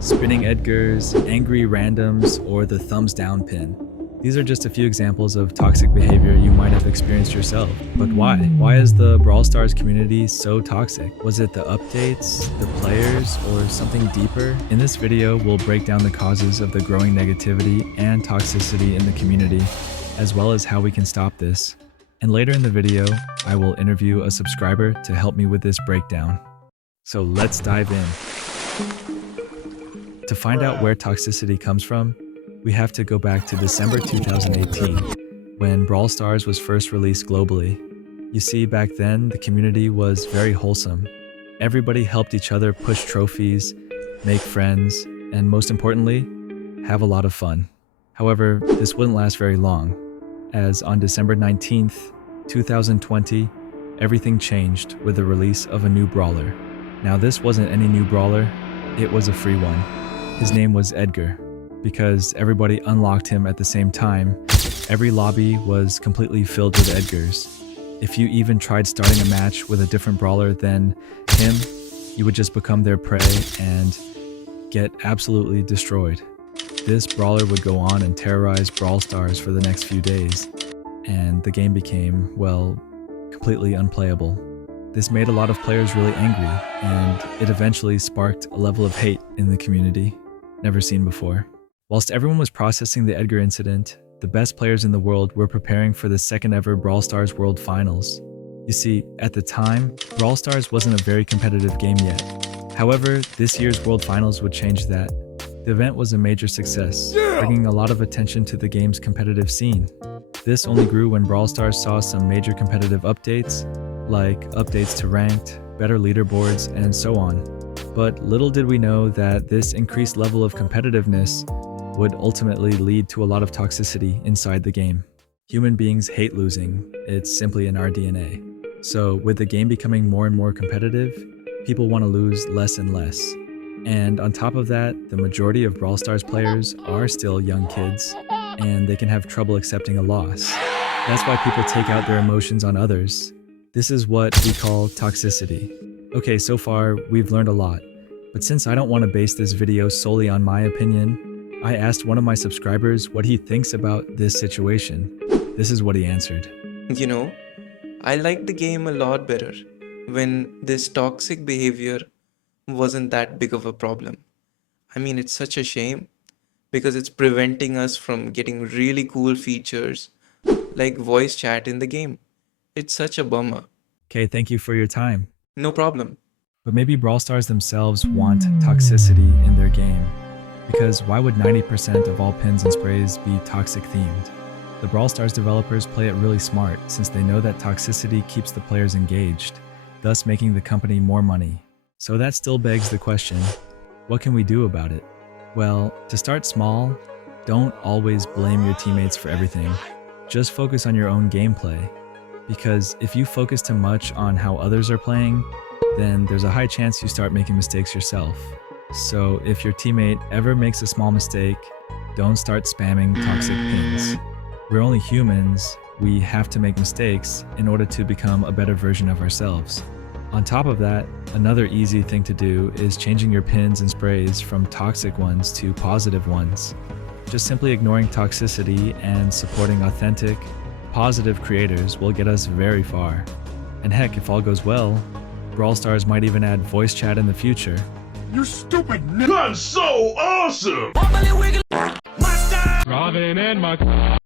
spinning Edgars, angry randoms, or the thumbs down pin. These are just a few examples of toxic behavior you might have experienced yourself. But why? Why is the Brawl Stars community so toxic? Was it the updates, the players, or something deeper? In this video, we'll break down the causes of the growing negativity and toxicity in the community, as well as how we can stop this. And later in the video, I will interview a subscriber to help me with this breakdown. So let's dive in. To find out where toxicity comes from, we have to go back to December 2018, when Brawl Stars was first released globally. You see, back then, the community was very wholesome. Everybody helped each other push trophies, make friends, and most importantly, have a lot of fun. However, this wouldn't last very long, as on December 19th, 2020, everything changed with the release of a new brawler. Now, this wasn't any new brawler, it was a free one. His name was Edgar. Because everybody unlocked him at the same time, every lobby was completely filled with Edgars. If you even tried starting a match with a different brawler than him, you would just become their prey and get absolutely destroyed. This brawler would go on and terrorize Brawl Stars for the next few days, and the game became, well, completely unplayable. This made a lot of players really angry, and it eventually sparked a level of hate in the community never seen before. Whilst everyone was processing the Edgar incident, the best players in the world were preparing for the second ever Brawl Stars World Finals. You see, at the time, Brawl Stars wasn't a very competitive game yet. However, this year's World Finals would change that. The event was a major success, bringing a lot of attention to the game's competitive scene. This only grew when Brawl Stars saw some major competitive updates, like updates to ranked, better leaderboards, and so on. But little did we know that this increased level of competitiveness would ultimately lead to a lot of toxicity inside the game. Human beings hate losing, it's simply in our DNA. So with the game becoming more and more competitive, people want to lose less and less. And on top of that, the majority of Brawl Stars players are still young kids, and they can have trouble accepting a loss. That's why people take out their emotions on others. This is what we call toxicity. Okay, so far we've learned a lot, but since I don't want to base this video solely on my opinion, I asked one of my subscribers what he thinks about this situation. This is what he answered. You know, I liked the game a lot better when this toxic behavior wasn't that big of a problem. I mean, it's such a shame because it's preventing us from getting really cool features like voice chat in the game. It's such a bummer. Okay, thank you for your time. No problem. But maybe Brawl Stars themselves want toxicity in their game. Because why would 90% of all pins and sprays be toxic themed? The Brawl Stars developers play it really smart since they know that toxicity keeps the players engaged, thus making the company more money. So that still begs the question, what can we do about it? Well, to start small, don't always blame your teammates for everything. Just focus on your own gameplay. Because if you focus too much on how others are playing, then there's a high chance you start making mistakes yourself. So if your teammate ever makes a small mistake, don't start spamming toxic pins. We're only humans, we have to make mistakes in order to become a better version of ourselves. On top of that, another easy thing to do is changing your pins and sprays from toxic ones to positive ones. Just simply ignoring toxicity and supporting authentic, positive creators will get us very far. And heck, if all goes well, Brawl Stars might even add voice chat in the future. You stupid nigga! That's so awesome! Robin and my